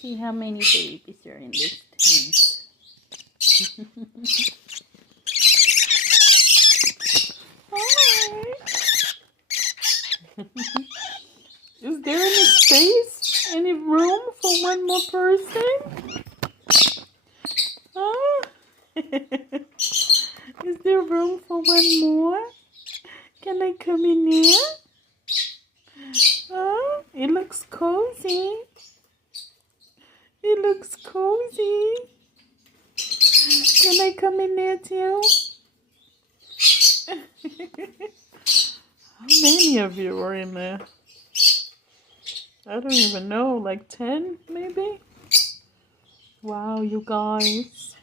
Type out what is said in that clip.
See how many babies are in this tent. Hi. Is there any space? Any room for one more person? Huh? Is there room for one more? Can I come in here? Huh? It looks cozy. It looks cozy. Can I come in there too? How many of you are in there? I don't even know, like 10 maybe? Wow, you guys.